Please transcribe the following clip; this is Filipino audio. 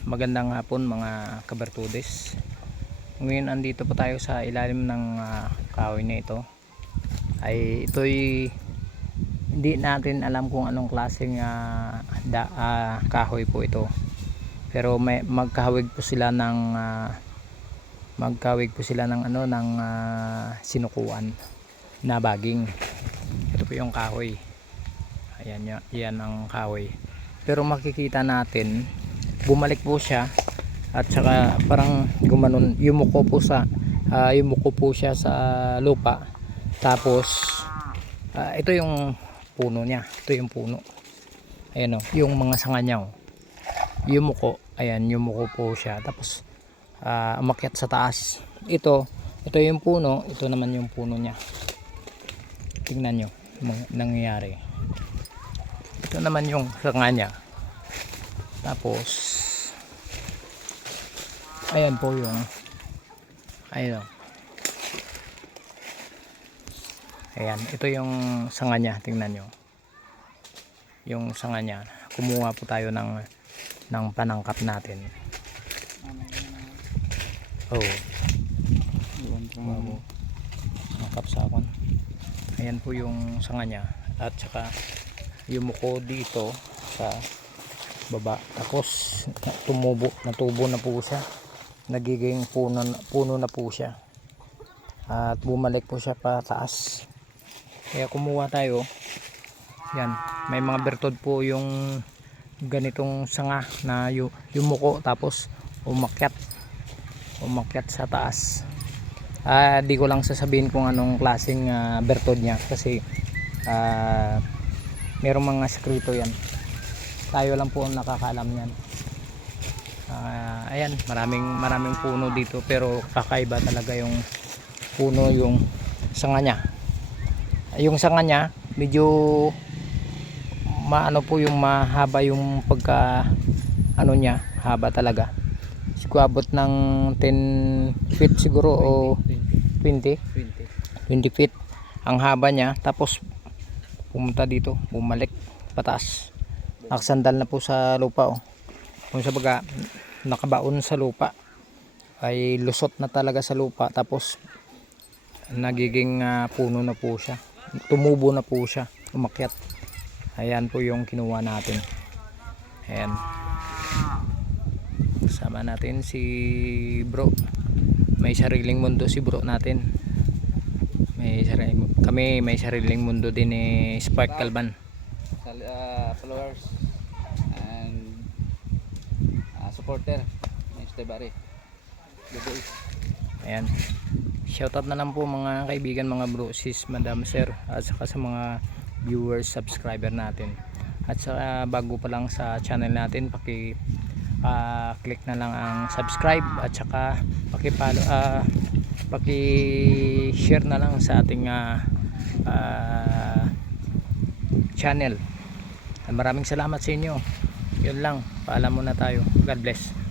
Magandang hapon mga kabartudes. Ngayon andito po tayo sa ilalim ng ah, kahoy na ito. Ay ito'y hindi natin alam kung anong klaseng ah, da, ah, kahoy po ito. Pero may magkahawig po sila ng ah, magkahawig po sila ng ano ng ah, sinukuan na baging. Ito po yung kahoy. Ayan, yan, yan ang kahoy. Pero makikita natin bumalik po siya. At saka parang gumanon yumuko po sa ah, yumuko po siya sa lupa. Tapos ah, ito yung puno niya. Ito yung puno. Ayan o yung mga sanga niya o. Yumuko. Ayan yumuko po siya. Tapos ah, umakyat sa taas. Ito ito yung puno. Ito naman yung puno niya. Tingnan nyo nangyayari. Ito naman yung sanga niya. Tapos ayan po yung ayan o. ayan ito yung sanga niya tingnan nyo. Yung sanga niya kumuha po tayo ng ng panangkap natin. Oh Bago. Panangkap sa akon ayan po yung sanga niya at saka yumuko dito sa baba. Tapos tumubo natubo na po siya nagiging puno, puno na po siya. At bumalik po siya pa taas kaya kumuha tayo. Yan. May mga bertod po yung ganitong sanga na yu, yumuko tapos umakyat. Umakyat sa taas. Ah di ko lang sasabihin kung anong klaseng ah, bertod niya kasi ah merong mga sekreto yan. Tayo lang po ang nakakaalam niyan Ah, ayan maraming maraming puno dito pero kakaiba talaga yung puno yung sanga niya. Yung sanga niya medyo maano po yung mahaba yung pagka ano niya haba talaga. Siguro abot ng 10 feet siguro o 20 20 feet. Ang haba niya tapos pumunta dito bumalik pataas. Nakasandal na po sa lupa oh. Kung sa baga nakabaon sa lupa ay lusot na talaga sa lupa tapos nagiging ah, puno na po siya. Tumubo na po siya umakyat. Ayan po yung kinuha natin. Ayan. Kasama natin si bro. May sariling mundo si bro natin. May sariling, kami may sariling mundo din ni Spark Calban sa uh, followers. uh, supporter ng boys. Ayan. Shoutout na lang po mga kaibigan, mga bro, sis, madam, sir, at saka sa mga viewers, subscriber natin. At saka bago pa lang sa channel natin, paki ah, click na lang ang subscribe at saka paki follow ah, paki share na lang sa ating ah, ah, channel. Maraming salamat sa inyo. Yun lang. Paalam muna tayo. God bless.